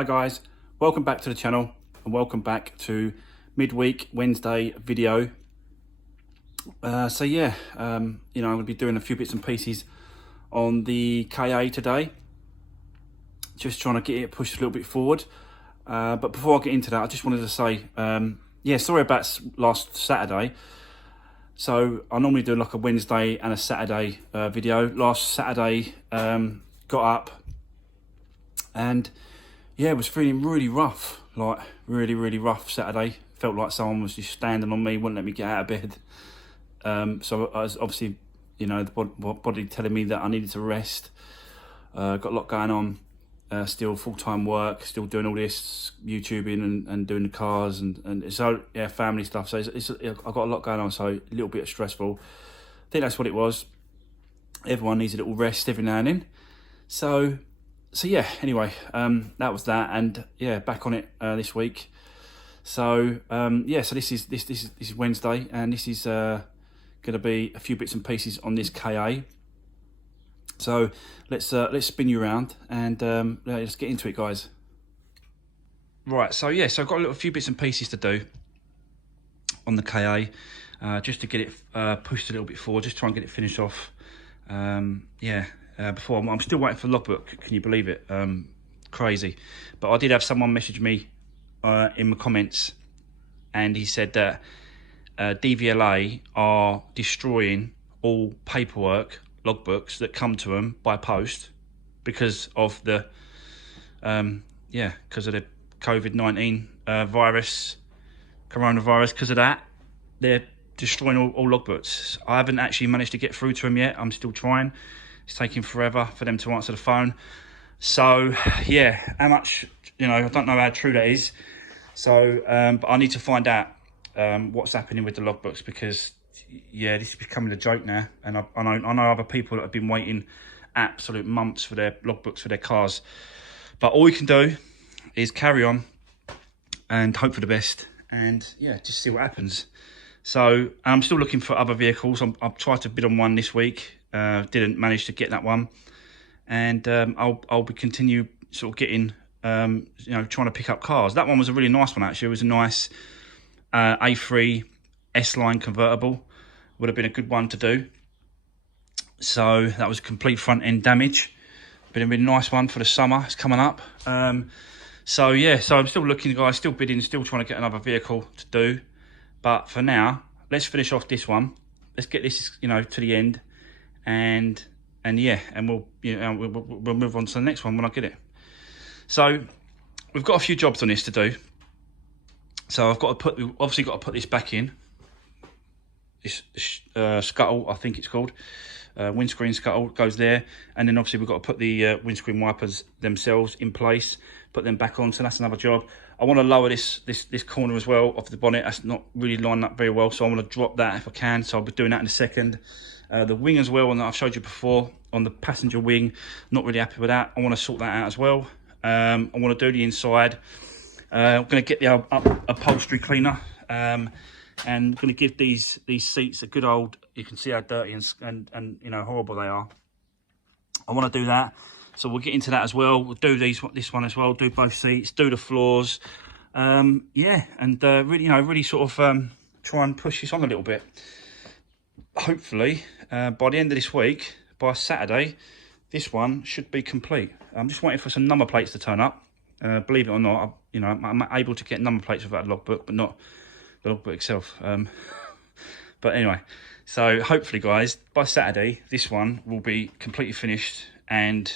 Hi guys, welcome back to the channel and welcome back to midweek Wednesday video. I'm going to be doing a few bits and pieces on the KA today, just trying to get it pushed a little bit forward. But before I get into that, I just wanted to say, sorry about last Saturday. So I normally do like a Wednesday and a Saturday video. Last Saturday, got up and yeah, it was feeling really rough, like really rough Saturday. Felt like someone was just standing on me, wouldn't let me get out of bed. So I was obviously, the body telling me that I needed to rest. Got a lot going on, still full-time work, still doing all this YouTubing and doing the cars and so yeah, family stuff. So I've got a lot going on, so a little bit stressful. I think that's what it was. Everyone needs a little rest every now and then. So yeah, anyway, that was that, and yeah, back on it this week. So so this is Wednesday, and this is going to be a few bits and pieces on this KA. So let's spin you around and let's get into it, guys. Right, so yeah, so I've got a few bits and pieces to do on the KA, just to get it pushed a little bit forward, just try and get it finished off. Before I'm still waiting for Logbook. Can you believe it? Crazy. But I did have someone message me in the comments, and he said that DVLA are destroying all paperwork, logbooks that come to them by post because of the because of the COVID-19 coronavirus. Because of that, they're destroying all logbooks. I haven't actually managed to get through to them yet. I'm still trying. It's taking forever for them to answer the phone. So yeah, how much, I don't know how true that is. So but I need to find out what's happening with the logbooks, because yeah, this is becoming a joke now. And I know other people that have been waiting absolute months for their logbooks for their cars. But all we can do is carry on and hope for the best, and yeah, just see what happens. So I'm still looking for other vehicles. I've tried to bid on one this week. Didn't manage to get that one, and I'll be continue sort of getting trying to pick up cars. That one was a really nice one, actually. It was a nice A3 S-Line convertible. Would have been a good one to do. So that was complete front end damage. Been a really nice one for the summer. It's coming up. So yeah, so I'm still looking, guys, still bidding, still trying to get another vehicle to do. But for now, let's finish off this one. Let's get this to the end. And we'll we'll move on to the next one when I get it. So we've got a few jobs on this to do. So we've obviously got to put this back in. This scuttle, I think it's called, windscreen scuttle, goes there, and then obviously we've got to put the windscreen wipers themselves in place, put them back on. So that's another job. I want to lower this corner as well of the bonnet. That's not really lined up very well, so I want to drop that if I can. So I'll be doing that in a second. The wing as well, and I've showed you before on the passenger wing, not really happy with that. I want to sort that out as well. I want to do the inside. I'm going to get the upholstery cleaner, and I'm going to give these seats a good old. You can see how dirty and horrible they are. I want to do that, so we'll get into that as well. We'll do this one as well. Do both seats, do the floors, and really sort of try and push this on a little bit. Hopefully, by the end of this week, by Saturday, this one should be complete. I'm just waiting for some number plates to turn up. Believe it or not, I'm able to get number plates without a logbook, but not the logbook itself. But anyway, so hopefully, guys, by Saturday, this one will be completely finished and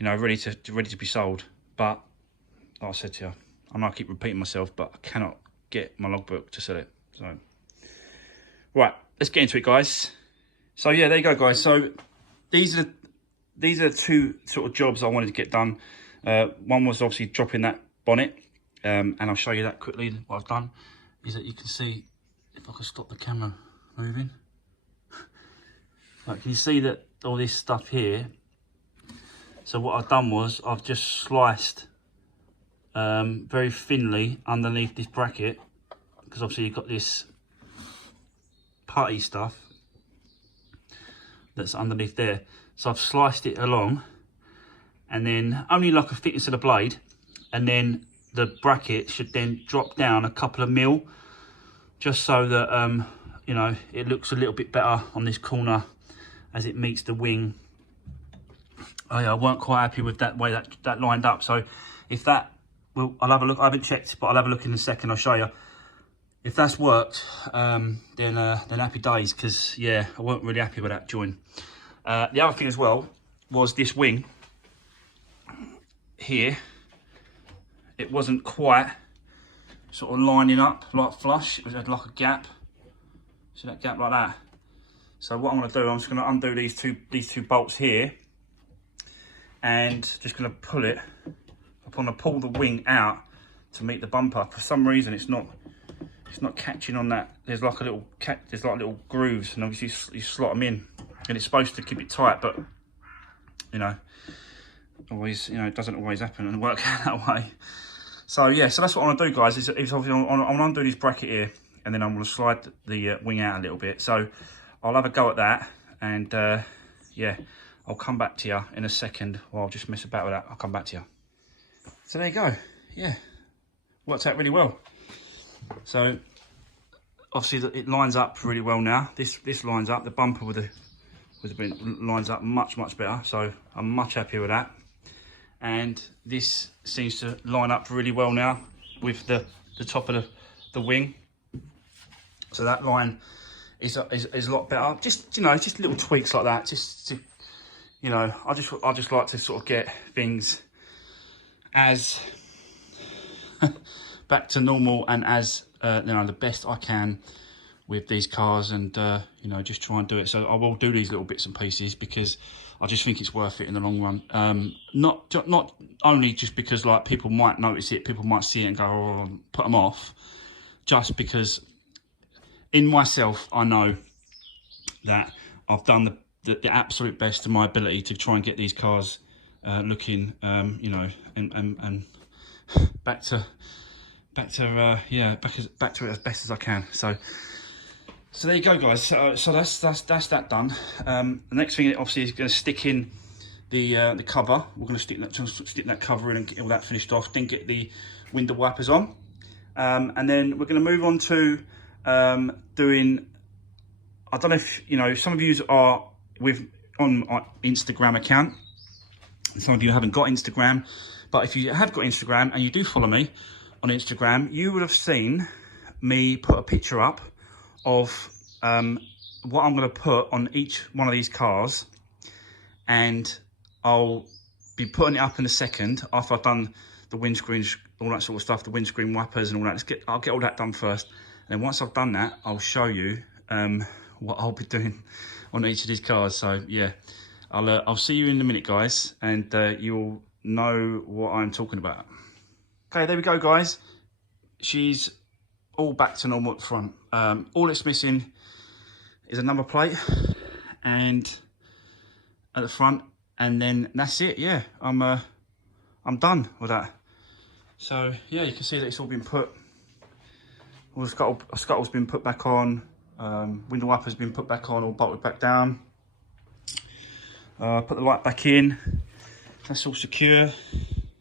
ready to be sold. But like I said to you, I know I keep repeating myself, but I cannot get my logbook to sell it. So right, let's get into it, guys. So yeah, there you go, guys. So these are two sort of jobs I wanted to get done. One was obviously dropping that bonnet, and I'll show you that quickly. What I've done is that you can see, if I can stop the camera moving, like, can you see that all this stuff here? So what I've done was I've just sliced very thinly underneath this bracket, because obviously you've got this putty stuff that's underneath there. So I've sliced it along, and then only like a thickness of the blade, and then the bracket should then drop down a couple of mil, just so that you know, it looks a little bit better on this corner as it meets the wing. I weren't quite happy with that way that lined up. So if that, well, I'll have a look. I haven't checked, but I'll have a look in a second. I'll show you. If that's worked, then happy days, because yeah, I weren't really happy with that join. The other thing as well was this wing here. It wasn't quite sort of lining up like flush. It had like a gap. See that gap like that? So what I'm going to do, I'm just going to undo these two bolts here, and just going to pull it. I'm going to pull the wing out to meet the bumper. For some reason, it's not catching on that. There's like little grooves, and obviously you slot them in, and it's supposed to keep it tight, but you know, always, you know, it doesn't always happen and work that way. So yeah, so that's what I'm gonna do, guys. Is obviously I'm gonna undo this bracket here, and then I'm gonna slide the wing out a little bit. So I'll have a go at that, and yeah, I'll come back to you in a second. Or I'll just mess about with that. I'll come back to you. So there you go. Yeah, worked out really well. So obviously it lines up really well now. This lines up. The bumper lines up much better. So I'm much happier with that. And this seems to line up really well now with the top of the wing. So that line is a lot better. Just, you know, just little tweaks like that. Just to, you know, I just like to sort of get things as back to normal and as you know, the best I can with these cars, and you know, just try and do it. So I will do these little bits and pieces because I just think it's worth it in the long run. Not only just because like people might notice it, people might see it and go, oh, put them off, just because in myself I know that I've done the absolute best of my ability to try and get these cars looking, you know, and back to it as best as I can. So there you go, guys. So that's that done. The next thing obviously is going to stick in the cover. We're going to stick that cover in and get all that finished off. Then get the window wipers on, and then we're going to move on to doing. I don't know if you know, some of you are on my Instagram account. Some of you haven't got Instagram, but if you have got Instagram and you do follow me on Instagram, you would have seen me put a picture up of what I'm going to put on each one of these cars, and I'll be putting it up in a second after I've done the windscreen, all that sort of stuff, the windscreen wipers and all that. I'll get all that done first, and then once I've done that, I'll show you what I'll be doing on each of these cars. So yeah, I'll see you in a minute, guys, and you'll know what I'm talking about. Okay, there we go, guys. She's all back to normal at the front. All it's missing is a number plate and at the front, and then that's it. Yeah, I'm done with that. So yeah, you can see that it's all been put. All the scuttle's been put back on. Window wiper's been put back on, all bolted back down. Put the light back in. That's all secure.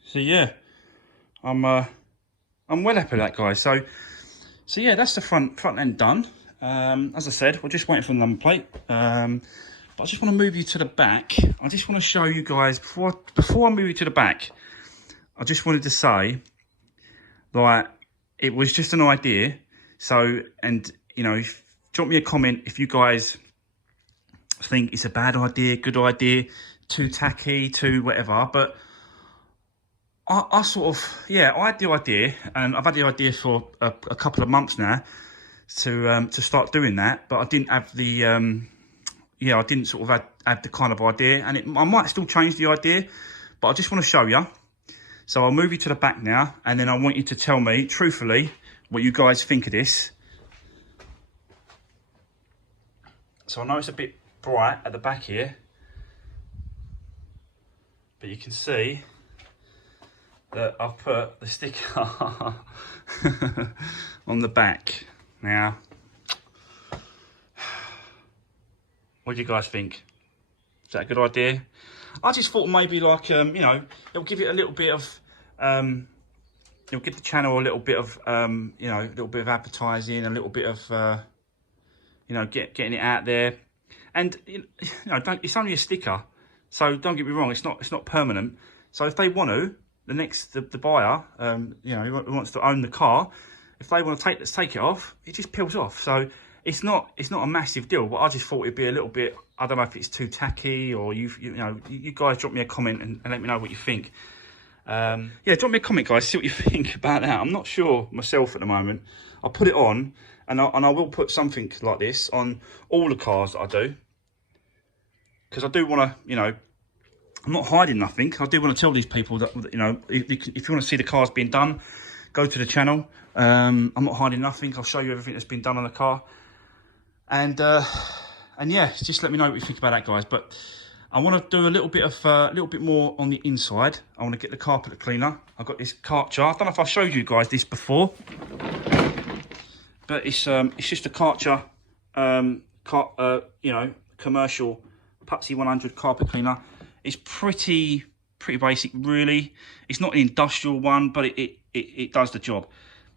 So yeah, I'm well happy with that, guys. So yeah, that's the front end done. As I said, we're just waiting for the number plate. But I just want to move you to the back. I just want to show you guys before I move you to the back. I just wanted to say, like, it was just an idea. So, and you know, drop me a comment if you guys think it's a bad idea, good idea, too tacky, too whatever. But I sort of, yeah, I had the idea, and I've had the idea for a couple of months now to start doing that, but I didn't have the, I didn't sort of have the kind of idea, and I might still change the idea, but I just want to show you. So I'll move you to the back now, and then I want you to tell me, truthfully, what you guys think of this. So I know it's a bit bright at the back here, but you can see that I've put the sticker on the back. Now, what do you guys think? Is that a good idea? I just thought maybe like, you know, it'll give it a little bit of it'll give the channel a little bit of you know, a little bit of advertising, a little bit of you know, getting it out there. And you know, it's only a sticker, so don't get me wrong, it's not permanent. So if they want to, the buyer, you know, who wants to own the car, if they want to take it off, it just peels off. So it's not a massive deal, but I just thought it'd be a little bit, I don't know if it's too tacky, or you know, you guys drop me a comment and let me know what you think. Yeah, drop me a comment, guys, see what you think about that. I'm not sure myself at the moment. I'll put it on, and I will put something like this on all the cars that I do, because I do want to, you know, I'm not hiding nothing. I do want to tell these people that, you know, if you want to see the cars being done, go to the channel. I'm not hiding nothing. I'll show you everything that's been done on the car. And yeah, just let me know what you think about that, guys. But I want to do a little bit more on the inside. I want to get the carpet cleaner. I've got this Karcher. I don't know if I've showed you guys this before, but it's just a Karcher, you know, commercial Putsy 100 carpet cleaner. It's pretty basic, really. It's not an industrial one, but it does the job.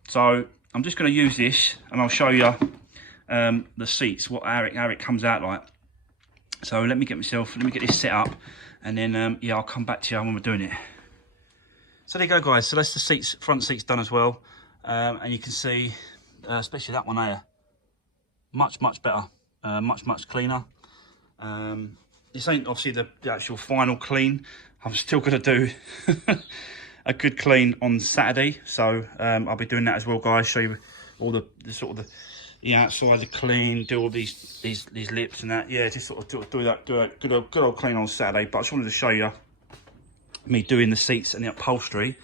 So I'm just going to use this, and I'll show you the seats, how it comes out like. So let me get this set up, and then yeah, I'll come back to you when we're doing it. So there you go, guys. So that's the seats, front seats done as well, and you can see, especially that one there, much better, much cleaner. This ain't obviously the actual final clean. I'm still going to do a good clean on Saturday, so I'll be doing that as well, guys. Show you all the sort of the outside, the clean, do all these lips and that. Yeah, just sort of do a good old clean on Saturday. But I just wanted to show you me doing the seats and the upholstery,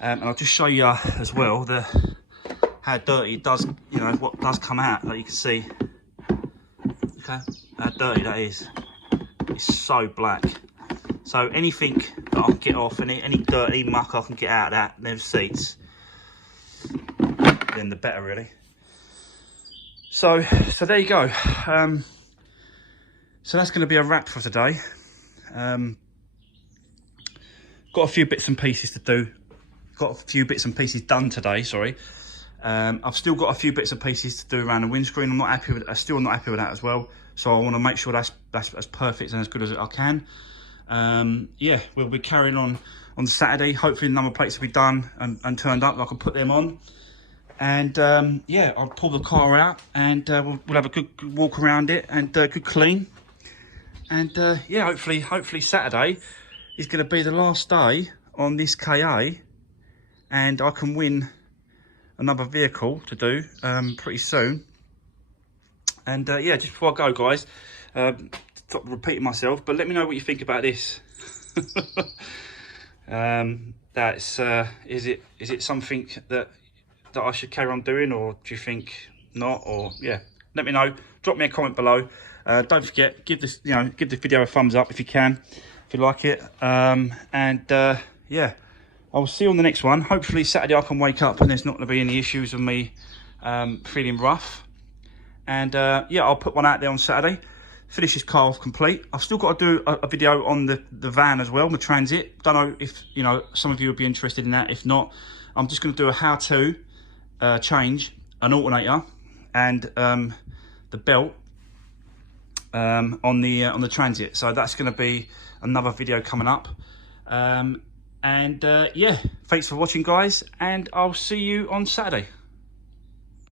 and I'll just show you as well how dirty it does. You know what does come out, like you can see. Okay, how dirty that is. It's so black. So anything that I can get off, any dirty muck I can get out of those seats, then the better, really. So there you go. So that's going to be a wrap for today. Got a few bits and pieces to do. Got a few bits and pieces done today. Sorry. I've still got a few bits and pieces to do around the windscreen. I'm still not happy with that as well. So I want to make sure that's as perfect and as good as I can. Yeah, we'll be carrying on Saturday. Hopefully the number plates will be done and turned up. I can put them on. And yeah, I'll pull the car out, and we'll have a good walk around it, and good clean. And yeah, hopefully Saturday is going to be the last day on this KA, and I can win another vehicle to do pretty soon. And yeah, just before I go, guys, stop repeating myself, but let me know what you think about this. That's is it something that I should carry on doing, or do you think not? Or yeah, let me know. Drop me a comment below. Don't forget, give this video a thumbs up if you can, if you like it. And yeah, I'll see you on the next one. Hopefully Saturday I can wake up and there's not going to be any issues with me feeling rough. And yeah, I'll put one out there on Saturday. Finish this car off complete. I've still got to do a video on the van as well, the Transit. Don't know if some of you would be interested in that. If not, I'm just going to do a how-to change an alternator and the belt on the Transit. So that's going to be another video coming up. And yeah, thanks for watching, guys, and I'll see you on Saturday.